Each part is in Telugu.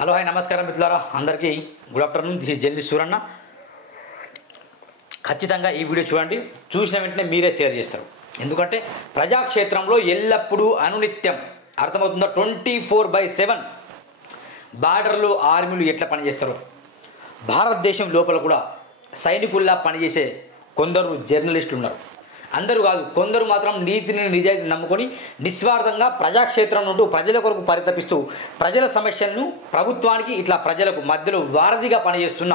హలో హాయ్ నమస్కారం మిత్రులారా అందరికీ good afternoon. This is journalist Suranna. ఖచ్చితంగా ఈ వీడియో చూడండి, చూసిన వెంటనే మీరే షేర్ చేస్తారు. ఎందుకంటే ప్రజాక్షేత్రంలో ఎల్లప్పుడూ అనునిత్యం అర్థమవుతుందో 24/7 బార్డర్లో ఆర్మీలు ఎట్లా పనిచేస్తారో, భారతదేశం లోపల కూడా సైనికుల్లా పనిచేసే కొందరు జర్నలిస్టులు ఉన్నారు. అందరూ కాదు, కొందరు మాత్రం నీతిని నిజాయితీని నమ్ముకొని నిస్వార్థంగా ప్రజాక్షేత్రం నుండి ప్రజల కొరకు పరితపిస్తూ ప్రజల సమస్యలను ప్రభుత్వానికి ఇట్లా ప్రజలకు మధ్యలో వారధిగా పనిచేస్తున్న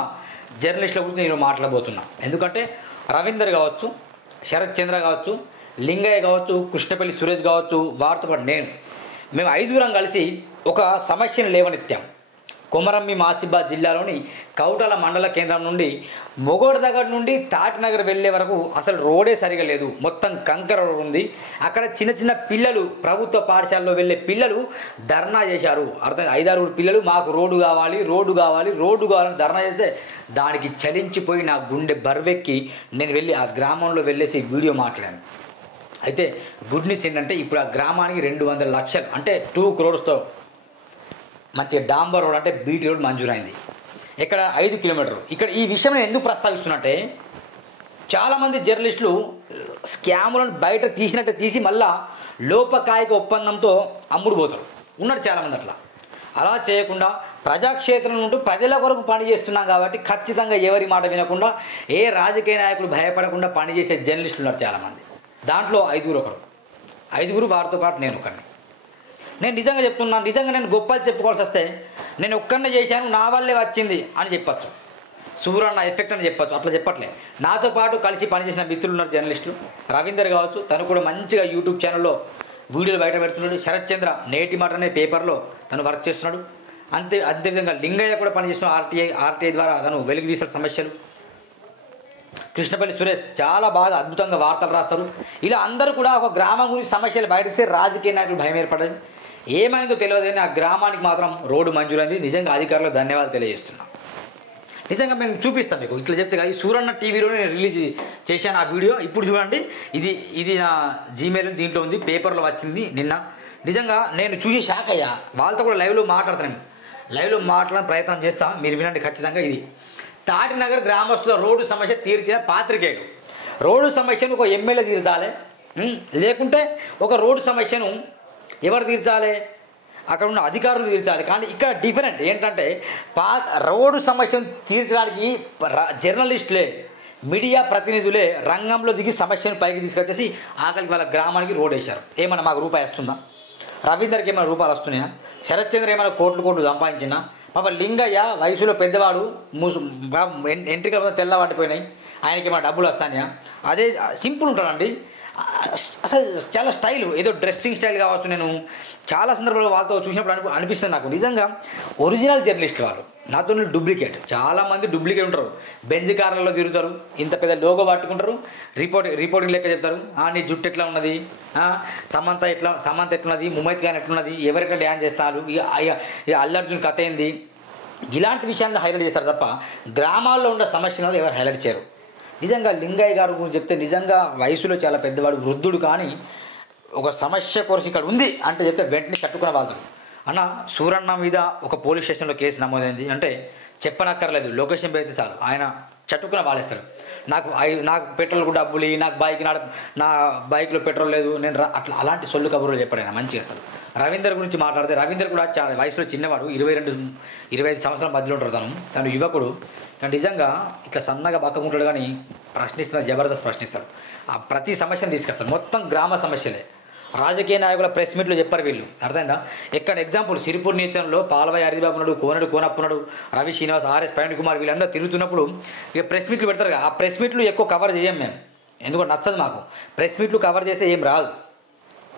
జర్నలిస్టుల గురించి నేను మాట్లాడబోతున్నా. ఎందుకంటే రవీందర్ కావచ్చు, శరత్ చంద్ర కావచ్చు, లింగయ్య కావచ్చు, కృష్ణపల్లి సురేష్ కావచ్చు, వారితో పాటు మేము ఐదుగురం కలిసి ఒక సమస్యను లేవనెత్తాం. కొమరంభీం ఆసిఫాబాద్ జిల్లాలోని కౌటాల మండల కేంద్రం నుండి మొగోడ దగ్గర నుండి తాటినగర్ వెళ్ళే వరకు అసలు రోడే సరిగా లేదు, మొత్తం కంకర రోడ్ ఉంది. అక్కడ చిన్న చిన్న పిల్లలు, ప్రభుత్వ పాఠశాలలో వెళ్ళే పిల్లలు ధర్నా చేశారు. అర్థం 5-6 పిల్లలు మాకు రోడ్డు కావాలి అని ధర్నా చేస్తే దానికి చలించిపోయి నా గుండె బరువెక్కి నేను వెళ్ళి ఆ గ్రామంలో వెళ్ళేసి వీడియో మాట్లాడాను. అయితే గుడ్ న్యూస్ ఏంటంటే ఇప్పుడు ఆ గ్రామానికి 200 లక్షలు అంటే 2 crores మంచిగా డాంబర్ రోడ్ అంటే బీటీ రోడ్ మంజూరైంది. ఇక్కడ 5 కిలోమీటర్లు. ఇక్కడ ఈ విషయం నేను ఎందుకు ప్రస్తావిస్తున్నట్టే, చాలామంది జర్నలిస్టులు స్కాములను బయట తీసినట్టే తీసి మళ్ళా లోపకాయిక ఒప్పందంతో అమ్ముడు పోతారు. ఉన్నారు చాలామంది అట్లా. అలా చేయకుండా ప్రజాక్షేత్రం నుండి ప్రజల కొరకు పనిచేస్తున్నాం కాబట్టి ఖచ్చితంగా ఎవరి మాట వినకుండా ఏ రాజకీయ నాయకులు భయపడకుండా పనిచేసే జర్నలిస్టులు ఉన్నారు చాలామంది. దాంట్లో 5 వారితో పాటు నేను ఒకరిని. నేను నిజంగా చెప్తున్నాను, నిజంగా నేను గొప్పలు చెప్పుకోవాల్సి వస్తే నేను ఒక్కరినే చేశాను, నా వల్లే వచ్చింది అని చెప్పచ్చు, సూరన్న ఎఫెక్ట్ అని చెప్పచ్చు. అట్లా చెప్పట్లే, నాతో పాటు కలిసి పనిచేసిన మిత్రులు ఉన్నారు జర్నలిస్టులు. రవీందర్ కావచ్చు, తను కూడా మంచిగా యూట్యూబ్ ఛానల్లో వీడియోలు బయట పెడుతున్నాడు. శరత్ చంద్ర నేటి మాట అనే పేపర్లో తను వర్క్ చేస్తున్నాడు. అదేవిధంగా లింగయ్య కూడా పనిచేస్తున్నాడు. ఆర్టీఐ ద్వారా తను వెలుగు తీసిన సమస్యలు. కృష్ణపల్లి సురేష్ చాలా బాగా అద్భుతంగా వార్తలు రాస్తారు. ఇలా అందరూ కూడా ఒక గ్రామం గురించి సమస్యలు బయటతే రాజకీయ నాయకులు భయం ఏర్పడదు. ఏమైందో తెలియదు కానీ ఆ గ్రామానికి మాత్రం రోడ్డు మంజూరైంది. నిజంగా అధికారులకు ధన్యవాదాలు తెలియజేస్తున్నాం. నిజంగా మేము చూపిస్తాం మీకు. ఇట్లా చెప్తే ఈ సూరన్న టీవీలోనే నేను రిలీజ్ చేశాను ఆ వీడియో. ఇప్పుడు చూడండి, ఇది నా జీమెయిల్ దీంట్లో ఉంది, పేపర్లో వచ్చింది నిన్న. నిజంగా నేను చూసి షాక్ అయ్యా. వాళ్ళతో కూడా లైవ్లో మాట్లాడని ప్రయత్నం చేస్తా, మీరు వినండి ఖచ్చితంగా. ఇది తాటినగర్ గ్రామస్తుల రోడ్డు సమస్య తీర్చిన పాత్రికేయులు. రోడ్డు సమస్యను ఒక ఎమ్మెల్యే తీర్చాలి, లేకుంటే ఒక రోడ్డు సమస్యను ఎవరు తీర్చాలి? అక్కడ ఉన్న అధికారులు తీర్చాలి. కానీ ఇక్కడ డిఫరెంట్ ఏంటంటే రోడ్డు సమస్యను తీర్చడానికి జర్నలిస్టులే, మీడియా ప్రతినిధులే రంగంలో దిగి సమస్యను పైకి తీసుకొచ్చేసి ఆఖరికి వాళ్ళ గ్రామానికి రోడ్ వేశారు. ఏమన్నా మాకు రూపాయి వస్తుందా? రవీందర్కి ఏమైనా రూపాయలు వస్తున్నాయా? శరత్ చంద్ర ఏమైనా కోట్లు సంపాదించినా? పాప లింగయ్య వయసులో పెద్దవాడు, ఎంట్రికల తెల్లవాడిపోయినాయి, ఆయనకి ఏమైనా డబ్బులు వస్తాయా? అదే సింపుల్ ఉంటాడండి. అసలు చాలా స్టైల్, ఏదో డ్రెస్సింగ్ స్టైల్ కావచ్చు. నేను చాలా సందర్భాల్లో వాళ్ళతో చూసినప్పుడు అనిపిస్తుంది నాకు నిజంగా ఒరిజినల్ జర్నలిస్ట్ వాళ్ళు, నాతో డూప్లికేట్. చాలామంది డూప్లికేట్ ఉంటారు, బెంజ్ కార్లలో తిరుగుతారు, ఇంత పెద్ద లోగో పట్టుకుంటారు, రిపోర్టింగ్ లెక్క చెప్తారు. నీ జుట్టు ఎట్లా ఉన్నది, సమంత ఎట్లున్నది, ముమైత్ ఖాన్ ఎట్లున్నది, ఎవరికైనా డ్యాన్స్ చేస్తారు, ఇక అల్లర్జున్ కథ ఏంది, ఇలాంటి విషయాన్ని హైలైట్ చేస్తారు తప్ప గ్రామాల్లో ఉన్న సమస్యలను ఎవరు హైలైట్ చేయరు. నిజంగా లింగయ్య గారు గురించి చెప్తే నిజంగా వయసులో చాలా పెద్దవాడు, వృద్ధుడు, కానీ ఒక సమస్య కోర్సు ఇక్కడ ఉంది అంటే చెప్తే వెంటనే చట్టుకునే వాళ్ళు. అన్న సూరన్న మీద ఒక పోలీస్ స్టేషన్లో కేసు నమోదైంది అంటే చెప్పనక్కర్లేదు, లొకేషన్ పెడితే చాలు ఆయన చట్టుకున్న వాళ్ళేస్తారు. నాకు పెట్రోల్ కూడా డబ్బులు, నా బైక్లో పెట్రోల్ లేదు, నేను అట్లా అలాంటి సొల్లు కబుర్లు చెప్పాడు మంచిగా. అసలు రవీందర్ గురించి మాట్లాడితే రవీందర్ కూడా చాలా వయసులో చిన్నవాడు, 22-25 సంవత్సరాల మధ్యలో ఉంటాడు. తను యువకుడు, కానీ నిజంగా ఇట్లా సన్నగా బక్కకుంటాడు, కానీ జబర్దస్త్ ప్రశ్నిస్తాడు. ఆ ప్రతి సమస్యను తీసుకొస్తాడు, మొత్తం గ్రామ సమస్యలే. రాజకీయ నాయకుల ప్రెస్ మీట్లు చెప్పారు వీళ్ళు, అర్థమైందా? ఎక్కడ ఎగ్జాంపుల్ సిరిపూర్ నియోజకవర్గంలో పాల్వాయి హరిబాబు ఉన్నాడు, కోనప్పున్నాడు, రవి శ్రీనివాస్, ఆర్ఎస్ ప్రవీణ్ కుమార్, వీళ్ళందరూ తిరుగుతున్నప్పుడు ఇక ప్రెస్ మీట్లు పెడతారు కదా. ఆ ప్రెస్ మీట్లు ఎక్కువ కవర్ చేయం మేము, ఎందుకంటే నచ్చదు మాకు. ప్రెస్ మీట్లు కవర్ చేస్తే ఏం రాదు,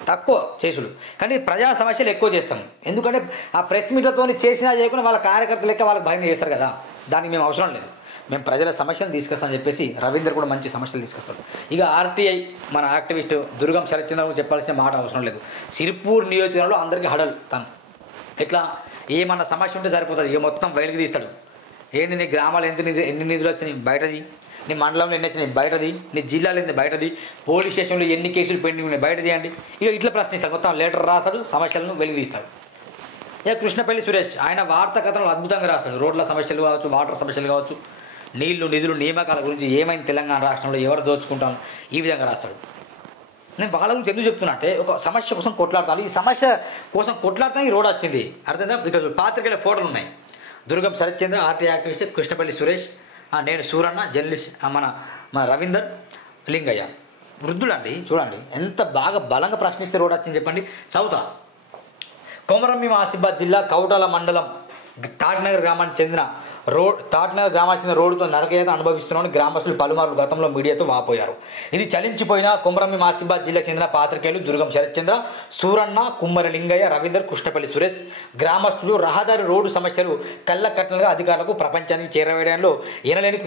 తక్కువ చేసుడు. కానీ ప్రజా సమస్యలు ఎక్కువ చేస్తాం, ఎందుకంటే ఆ ప్రెస్ మీట్లతో చేసినా చేయకుండా వాళ్ళ కార్యకర్తలు లెక్క వాళ్ళకి భయం చేస్తారు కదా. దానికి మేము అవసరం లేదు, మేము ప్రజల సమస్యలు తీసుకొస్తామని చెప్పేసి రవీందర్ కూడా మంచి సమస్యలు తీసుకొస్తాడు. ఇక ఆర్టీఐ మన యాక్టివిస్ట్ దుర్గం శరత్ చంద్ర చెప్పాల్సిన మాట అవసరం లేదు. సిరిపూర్ నియోజకవర్గంలో అందరికీ హడల్. తను ఎట్లా ఏమన్నా సమస్య ఉంటే సరిపోతుంది, ఇక మొత్తం బయలుకి తీస్తాడు. ఏంది నీ గ్రామాలు ఎన్ని నిధులు వచ్చినాయి బయటది, నీ మండలంలో ఎన్ని వచ్చినాయి బయటది, నీ జిల్లాలో ఎన్ని బయటది, పోలీస్ స్టేషన్లో ఎన్ని కేసులు పెండింగ్ ఉన్నాయి బయటది అండి. ఇక ఇట్లా ప్రశ్నిస్తాడు, మొత్తం లెటర్ రాస్తాడు, సమస్యలను వెలుగు తీస్తాడు. కృష్ణపల్లి సురేష్ ఆయన వార్తా కథనాలు అద్భుతంగా రాస్తాడు. రోడ్ల సమస్యలు కావచ్చు, వాటర్ సమస్యలు కావచ్చు, నీళ్లు నిధులు నియామకాల గురించి ఏమైంది తెలంగాణ రాష్ట్రంలో ఎవరు దోచుకుంటాం ఈ విధంగా రాస్తాడు. నేను వాళ్ళ గురించి ఎందుకు చెప్తున్నా అంటే ఒక సమస్య కోసం కొట్లాడతాను. ఈ సమస్య కోసం కొట్లాడతానికి రోడ్ వచ్చింది అర్థంగా. ఇక పాత్రికేయుల ఫోటోలు ఉన్నాయి. దుర్గం శరత్చంద్ర ఆర్టీ యాక్టివిస్ట్, కృష్ణపల్లి సురేష్, నేను సూరన్న జర్నలిస్ట్, మన రవీందర్, లింగయ్య వృద్ధులు అండి. చూడండి ఎంత బాగా బలంగా ప్రశ్నిస్తే రోడ్ వచ్చింది చెప్పండి. చదువుతా. కొమరంభీం ఆసిఫాబాద్ జిల్లా కౌటాల మండలం తాటినగర్ గ్రామానికి చెందిన రోడ్డుతో నరకయాతన అనుభవిస్తున్నామని గ్రామస్తులు పలుమార్లు గతంలో మీడియాతో వాపోయారు. ఇది చలించిపోయిన కొమరంభీం ఆసిఫాబాద్ జిల్లాకు చెందిన పాత్రికేయులు దుర్గం శరత్చంద్ర, సూరన్న, కుమ్మరి లింగయ్య, రవీందర్, కృష్ణపల్లి సురేష్ గ్రామస్తులు రహదారి రోడ్డు సమస్యలు కళ్ళకట్టలుగా అధికారులకు ప్రపంచానికి చేరవేయడంలో ఎనలేని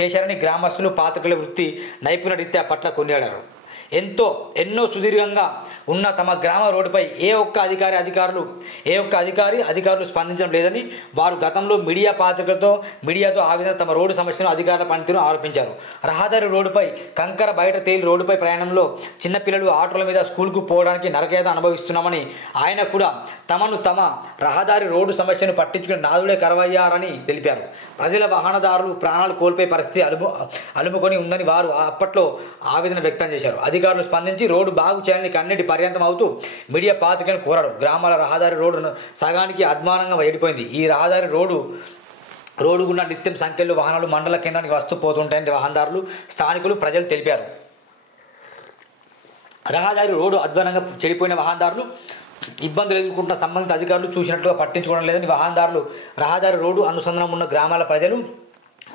చేశారని గ్రామస్తులు పాత్రికేయుల వృత్తి నైపుణ్య రీత్యా పట్ల కొనియాడారు. ఎన్నో సుదీర్ఘంగా ఉన్న తమ గ్రామ రోడ్డుపై ఏ ఒక్క అధికారులు స్పందించడం లేదని వారు గతంలో మీడియాతో ఆవేదన తమ రోడ్డు సమస్యను అధికారుల పనితీరును ఆరోపించారు. రహదారి రోడ్డుపై కంకర బయట తేలి రోడ్డుపై ప్రయాణంలో చిన్నపిల్లలు ఆటోల మీద స్కూల్కు పోవడానికి నరకయాతన అనుభవిస్తున్నామని ఆయన కూడా తమ రహదారి రోడ్డు సమస్యను పట్టించుకుని నాదుడే కరవయ్యారని తెలిపారు. ప్రజల వాహనదారులు ప్రాణాలు కోల్పోయే పరిస్థితి అలుముకొని ఉందని వారు అప్పట్లో ఆవేదన వ్యక్తం చేశారు. అధికారులు స్పందించి రోడ్డు బాగు చేయాలని కన్నీటి పర్యంతం అవుతూ మీడియా పాత్రికను కోరాడు. గ్రామాల రహదారి రోడ్డు సగానికి అధ్వానంగా వెళ్ళిపోయింది. ఈ రహదారి రోడ్డు గుండా నిత్యం సంఖ్యలో వాహనాలు మండల కేంద్రానికి వస్తూ పోతుంటాయని వాహనదారులు, స్థానికులు, ప్రజలు తెలిపారు. రహదారి రోడ్డు అధ్వానంగా చెడిపోయిన వాహనదారులు ఇబ్బందులు ఎదుర్కొంటున్న సంబంధిత అధికారులు చూసినట్లుగా పట్టించుకోవడం లేదని వాహనదారులు, రహదారి రోడ్డు అనుసంధానం ఉన్న గ్రామాల ప్రజలు,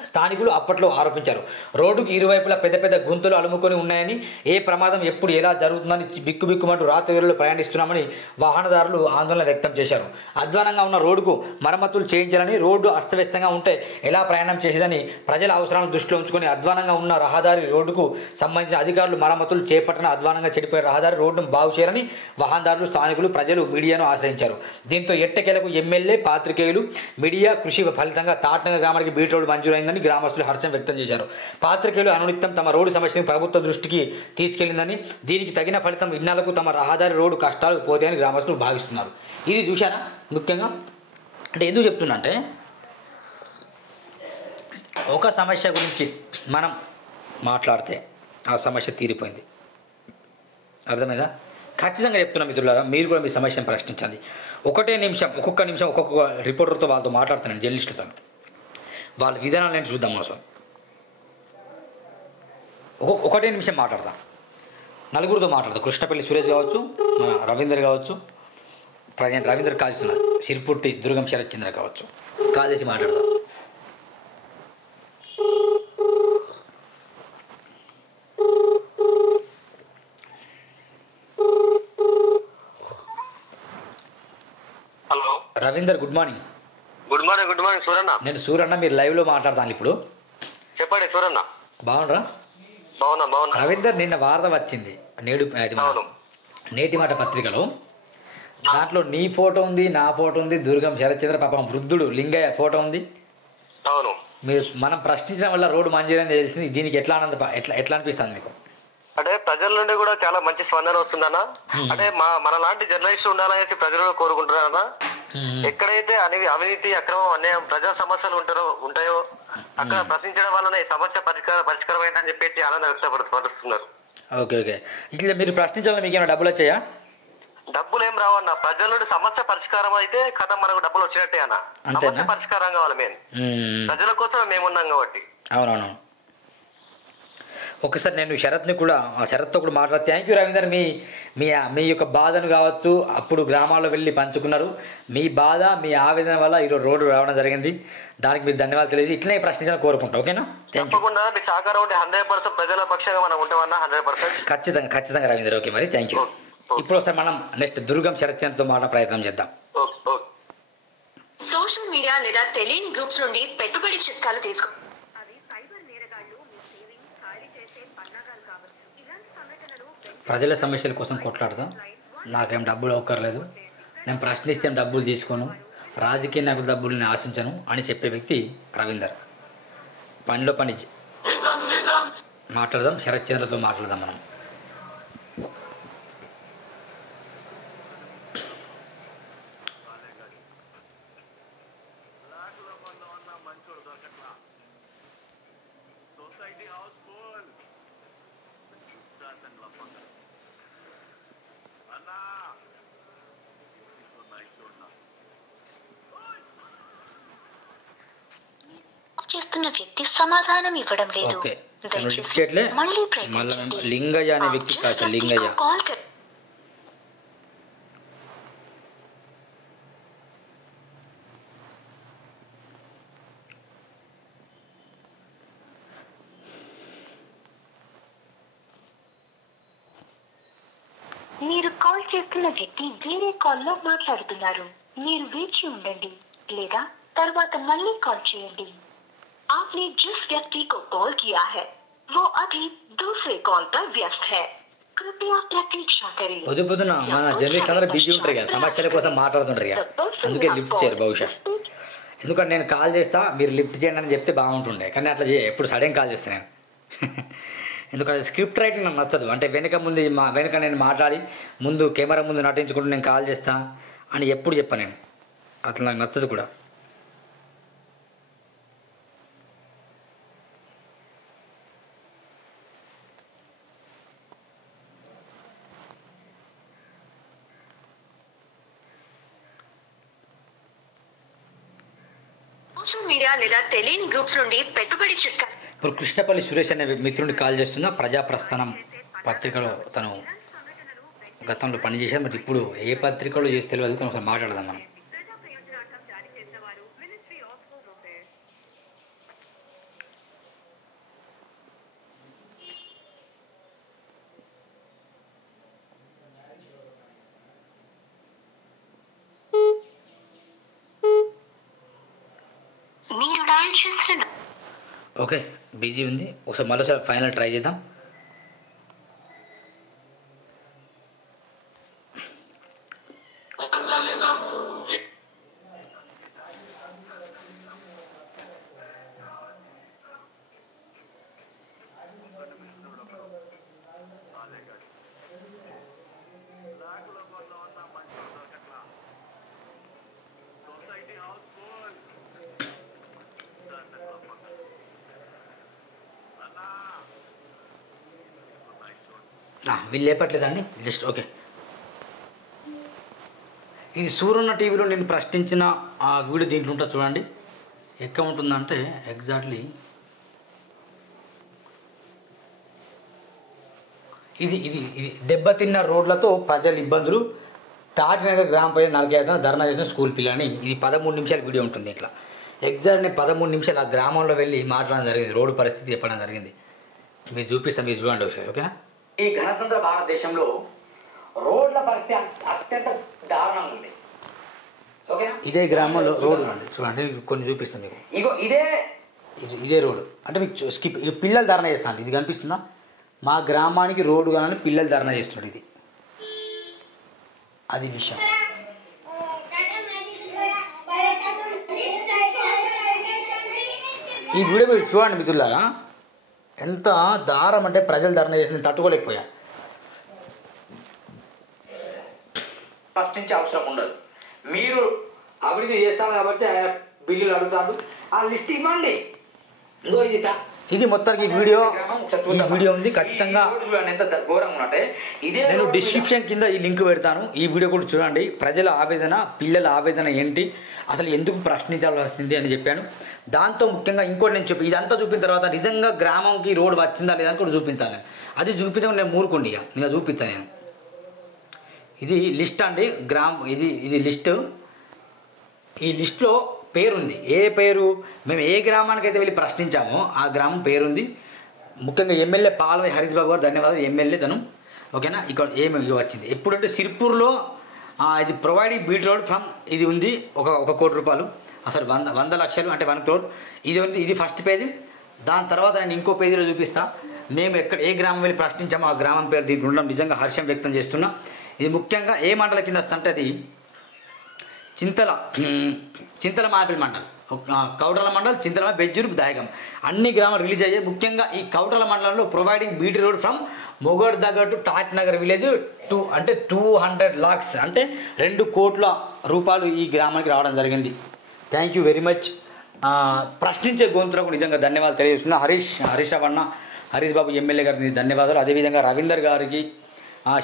స్థానికులు అప్పట్లో ఆరోపించారు. రోడ్డుకు ఇరువైపులా పెద్ద పెద్ద గుంతలు అలుముకొని ఉన్నాయని, ఏ ప్రమాదం ఎప్పుడు ఎలా జరుగుతుందని బిక్కుబిక్కుమంటూ రాత్రి వేళలో ప్రయాణిస్తున్నామని వాహనదారులు ఆందోళన వ్యక్తం చేశారు. అధ్వానంగా ఉన్న రోడ్డుకు మరమ్మతులు చేయించాలని, రోడ్డు అస్తవ్యస్తంగా ఉంటే ఎలా ప్రయాణం చేసేదని ప్రజల అవసరాలను దృష్టిలో ఉంచుకొని అధ్వానంగా ఉన్న రహదారి రోడ్డుకు సంబంధించిన అధికారులు మరమ్మతులు చేపట్టిన అధ్వానంగా చెడిపోయే రహదారి రోడ్డును బాగు చేయాలని వాహనదారులు, స్థానికులు, ప్రజలు మీడియాను ఆశ్రయించారు. దీంతో ఎట్టకేలకు ఎమ్మెల్యే, పాత్రికేయులు, మీడియా కృషి ఫలితంగా తాటినగర్ గ్రామానికి బీట్ రోడ్డు మంజూరైందని గ్రామస్తులు హర్షం వ్యక్తం చేశారు. పాత్రికేయులు అనునిత్యం తమ రోడ్డు సమస్యను ప్రభుత్వ దృష్టికి తీసుకెళ్లిందని, దీనికి తగిన ఫలితం ఇన్నాళ్లకు తమ రహదారి రోడ్డు కష్టాలు పోతాయని గ్రామస్తులు భావిస్తున్నారు. ఇది చూశారా ముఖ్యంగా అంటే ఎందుకు చెప్తున్నా అంటే ఒక సమస్య గురించి మనం మాట్లాడితే ఆ సమస్య తీరిపోయింది. అర్థమైందా? ఖచ్చితంగా చెప్తున్నా మిత్రులారా, మీరు కూడా మీ సమస్యను ప్రశ్నించండి. ఒక్కొక్క నిమిషం ఒక్కొక్క రిపోర్టర్తో వాళ్ళతో మాట్లాడుతున్నాను, జర్నలిస్టులతో. వాళ్ళ విధానాలు ఏంటి చూద్దాం. అసలు ఒకటే నిమిషం మాట్లాడతాం, నలుగురితో మాట్లాడతాం. కృష్ణపల్లి సురేష్ కావచ్చు, మన రవీందర్ కావచ్చు, ప్రజెంట్ రవీందర్ కాల్చుతున్నారు, సిరిపుట్టి దుర్గం శరత్చంద్ర కావచ్చు, కాదేసి మాట్లాడదాం. Hello Ravinder, good morning. Good morning Suranna. నేను సూరన్న, మీరు లైవ్లో మాట్లాడతాను ఇప్పుడు. చెప్పండి సూరన్న. బాగుండ్రా? బాగున్నా. రవీందర్, నిన్న వార్త వచ్చింది నేటి మాట పత్రికలో. దాంట్లో నీ ఫోటో ఉంది, నా ఫోటో ఉంది, దుర్గం శరత్చంద్ర, పాపం వృద్ధుడు లింగయ్య ఫోటో ఉంది. అవును. మనం ప్రశ్నించడం వల్ల రోడ్డు మంజూరైంది తెలిసింది. దీనికి ఎట్లా అనిపిస్తుంది మీకు? అంటే ప్రజల నుండి కూడా చాలా మంచి స్పందన వస్తుందన్న. అంటే మన లాంటి జర్నలిస్ట్ ఉండాలనేసి ప్రజలు కోరుకుంటున్నారన్న. ఎక్కడైతే అవినీతి, అక్రమం, అన్యాయం, ప్రజా సమస్యలు ఉంటాయో అక్కడ ప్రశ్నించడం వలన ఈ సమస్య పరిష్కారం అయిందని చెప్పేసి ఆనందం వ్యక్తపరుస్తున్నారు. ఓకే. ఇట్లా మీరు ప్రశ్నించాలని మీకు ఏమైనా డబ్బులు వచ్చాయా? డబ్బులు ఏం రావన్న. ప్రజల నుండి సమస్య పరిష్కారం అయితే కథ మనకు డబ్బులు వచ్చినట్టే అన్న. సమస్య పరిష్కారం కావాలి. మేము ప్రజల కోసం మేమున్నాం కాబట్టి. అవునవును. ఒకసారి నేను శరత్తో కూడా మాట్లాడు. Thank you Ravinder. మీ యొక్క బాధను కావచ్చు, అప్పుడు గ్రామాల్లో వెళ్ళి పంచుకున్నారు. మీ బాధ, మీ ఆవేదన వల్ల ఈరోజు రోడ్డు రావడం జరిగింది. దానికి మీరు ధన్యవాదాలు తెలియజేసి ఇట్లనే ప్రశ్నించాలని కోరుకుంటాం. ఓకేనా? తప్పకుండా మీ సహకారం ఉంటే 100% ప్రజల పక్షంగా మనం ఉంటామన్నా. 100% ఖచ్చితంగా రవీందర్. ఓకే, మరి థ్యాంక్ యూ. ఇప్పుడు ఒకసారి మనం నెక్స్ట్ దుర్గం శరత్చంద్రతో మాట్లాడే ప్రయత్నం చేద్దాం. సోషల్ మీడియా లేదా తెలియని గ్రూప్స్ నుండి పెట్టుబడి చిట్కాలు తీసుకో. ప్రజల సమస్యల కోసం కొట్లాడదాం. నాకేం డబ్బులు అవక్కర్లేదు, నేను ప్రశ్నిస్తే డబ్బులు తీసుకోను, రాజకీయ నాయకుల డబ్బులు నేను ఆశించను అని చెప్పే వ్యక్తి రవీందర్. పనిలో పని మాట్లాడదాం. శరత్చంద్రతో మాట్లాడదాం మనం. చేస్తున్న వ్యక్తి సమాధానం ఇవ్వడం లేదు. ఓకే తను లిఫ్ట్ దయచేసి చేయట్లే. మళ్ళీ మళ్ళీ ప్రయత్నించండి. లింగయ్య అనే आप వ్యక్తి जिस కాదు व्यक्ति లింగయ్య. को कॉल कर మీరు కాల్ చేస్తున్న వ్యక్తి వేరే కాల్లో మాట్లాడుతున్నారు. మీరు వేచి ఉండండి లేదా తర్వాత మళ్ళీ కాల్ చేయండి. आपने जिस व्यक्ति को कॉल किया है वो अभी दूसरे कॉल पर व्यस्त है. कृपया प्रतीक्षा करें. పొద్దు పొద్దున మన జర్నలిస్ట్ అందరూ బిజీ ఉంటారు కదా, సమస్యల కోసం మాట్లాడుతుంటారు కదా, అందుకే లిఫ్ట్ చేయరు బహుశా. ఎందుకంటే నేను కాల్ చేస్తా మీరు లిఫ్ట్ చేయండి అని చెప్తే బాగుంటుండే, కానీ అట్లా ఎప్పుడు సడన్ కాల్ చేస్తాను నేను. ఎందుకంటే స్క్రిప్ట్ రైటింగ్ నాకు నచ్చదు. అంటే వెనక నేను మాట్లాడి ముందు కెమెరా ముందు నటించుకుంటూ నేను కాల్ చేస్తా అని ఎప్పుడు చెప్పాను నేను, అట్లా నాకు నచ్చదు కూడా. సోషల్ మీడియా లేదా తెలియని గ్రూప్స్ నుండి పెట్టుబడి చిట్కా. ఇప్పుడు కృష్ణపల్లి సురేష్ అనే మిత్రుడిని కాల్ చేస్తున్నా. ప్రజాప్రస్థానం పత్రికలో తను గతంలో పనిచేశారు, మరి ఇప్పుడు ఏ పత్రికలో చేసి తెలియదు, కానీ ఒకసారి మాట్లాడదాం మనం. మీరు డయల్ చేసిన ఓకే బిజీ ఉంది, ఒకసారి మరోసారి ఫైనల్ ట్రై చేద్దాం. వీళ్ళు లేపట్లేదండి, జస్ట్ ఓకే. ఇది సూరన్న టీవీలో నేను ప్రశ్నించిన ఆ వీడియో దీంట్లో ఉంటుంది చూడండి. ఎక్కడ ఉంటుందంటే ఎగ్జాక్ట్లీ ఇది ఇది ఇది దెబ్బతిన్న రోడ్లతో ప్రజల ఇబ్బందులు, తాటినగర్ గ్రామ ప్రజలు 4 ధర్నా చేసిన స్కూల్ పిల్లని. ఇది 13 నిమిషాల వీడియో ఉంటుంది. ఇట్లా ఎగ్జాక్ట్ నేను 13 నిమిషాలు ఆ గ్రామంలో వెళ్ళి మాట్లాడడం జరిగింది, రోడ్డు పరిస్థితి చెప్పడం జరిగింది. మీరు చూపిస్తాను, మీరు చూడండి ఒకసారి, ఓకేనా. ఈ గణతంత్ర భారతదేశంలో రోడ్ల పరిస్థితి అత్యంత దారుణంగా ఉంది, ఓకేనా. ఇదే గ్రామంలో రోడ్డు అండి, చూడండి కొన్ని చూపిస్తుంది మీకు. ఇగో ఇదే రోడ్డు అంటే మీకు స్కిప్. ఇక పిల్లలు ధర్నా చేస్తాను, ఇది కనిపిస్తుందా? మా గ్రామానికి రోడ్డు కానీ పిల్లలు ధర్నా చేస్తున్నాడు. ఇది అది విషయం. ఈ వీడియో మీరు చూడండి మిత్రులారా, ఎంత దారం అంటే ప్రజలు ధర్నా చేసిన తట్టుకోలేకపోయా. ప్రశ్నించే అవసరం ఉండదు, మీరు అభివృద్ధి చేస్తాను కాబట్టి ఆయన బిల్లులు అడుగుతాడు, ఆ లిస్ట్ ఇవ్వండి. ఇది మొత్తానికి ఈ వీడియో ఉంది. ఖచ్చితంగా ఎంత ఘోరంగా ఉన్నట్టే నేను డిస్క్రిప్షన్ కింద ఈ లింక్ పెడతాను. ఈ వీడియో కూడా చూడండి. ప్రజల ఆవేదన, పిల్లల ఆవేదన ఏంటి, అసలు ఎందుకు ప్రశ్నించాల్సింది అని చెప్పాను. దాంతో ముఖ్యంగా ఇంకోటి నేను ఇదంతా చూపిన తర్వాత నిజంగా గ్రామంకి రోడ్ వచ్చిందా లేదా అని కూడా చూపించాలి. అది చూపించడం నేను మూరుకోండి, ఇక చూపిస్తాను నేను. ఇది లిస్ట్ అండి, ఇది లిస్టు. ఈ లిస్టులో పేరుంది. ఏ పేరు? మేము ఏ గ్రామానికి అయితే వెళ్ళి ప్రశ్నించామో ఆ గ్రామం పేరుంది. ముఖ్యంగా ఎమ్మెల్యే పాల్వై హరీష్ బాబు గారు, ధన్యవాదాలు ఎమ్మెల్యే తను, ఓకేనా. ఇక్కడ ఏమి వచ్చింది ఎప్పుడంటే సిర్పూర్లో ఇది ప్రొవైడింగ్ బీట్ రోడ్ ఫ్రమ్ ఇది ఉంది, 1 కోటి రూపాయలు, అసలు 100 లక్షలు అంటే 1 crore. ఇది ఉంది, ఇది ఫస్ట్ పేజీ. దాని తర్వాత నేను ఇంకో పేజీలో చూపిస్తా. మేము ఏ గ్రామం వెళ్ళి ప్రశ్నించామో ఆ గ్రామం పేరు దీంట్లో ఉండడం నిజంగా హర్షం వ్యక్తం చేస్తున్నా. ఇది ముఖ్యంగా ఏ మండల కింద వస్తుంటే అది చింతల మాపిల్ మండల్, కౌటల మండల్, చింతల బెజ్జూరు, దాయగం అన్ని గ్రామాలు రిలీజ్ అయ్యాయి. ముఖ్యంగా ఈ కౌటల మండలంలో ప్రొవైడింగ్ బీటీ రోడ్ ఫ్రమ్ మొగోడ్ దగ్గర టు టాట్నగర్ విలేజ్ 200 lakhs అంటే 2 కోట్ల రూపాయలు ఈ గ్రామానికి రావడం జరిగింది. Thank you very much. ప్రశ్నించే గొంతులకు నిజంగా ధన్యవాదాలు తెలియజేస్తున్నా. హరీష్ బాబు ఎమ్మెల్యే గారికి ధన్యవాదాలు. అదేవిధంగా రవీందర్ గారికి,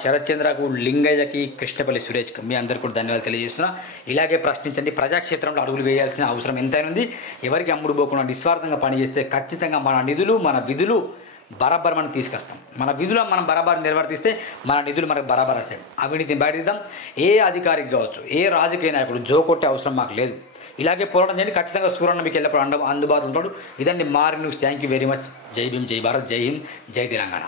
శరత్ చంద్రకు, లింగయ్యకి, కృష్ణపల్లి సురేష్కి మీ అందరికీ కూడా ధన్యవాదాలు తెలియజేస్తున్నా. ఇలాగే ప్రశ్నించండి. ప్రజాక్షేత్రంలో అడుగులు వేయాల్సిన అవసరం ఎంతైనా ఉంది. ఎవరికి అమ్ముడు పోకుండా నిస్వార్థంగా పనిచేస్తే ఖచ్చితంగా మన నిధులు, మన విధులు బరాబర్ మనం తీసుకొస్తాం. మన విధులు మనం బరాబర్ నిర్వర్తిస్తే మన నిధులు మనకు బరాబర్ వస్తాయి. అవినీతిని బయటదిద్దాం. ఏ అధికారికి కావచ్చు, ఏ రాజకీయ నాయకుడు జోకొట్టే అవసరం మాకు లేదు. ఇలాగే పోరాటం చేయండి. ఖచ్చితంగా సూరన్న మీకు ఎల్లప్పుడు అందుబాటులో ఉంటాడు. ఇదండి మారి news. Thank you very much. జై భీమ్, జై భారత్, జై హింద్, జై తెలంగాణ.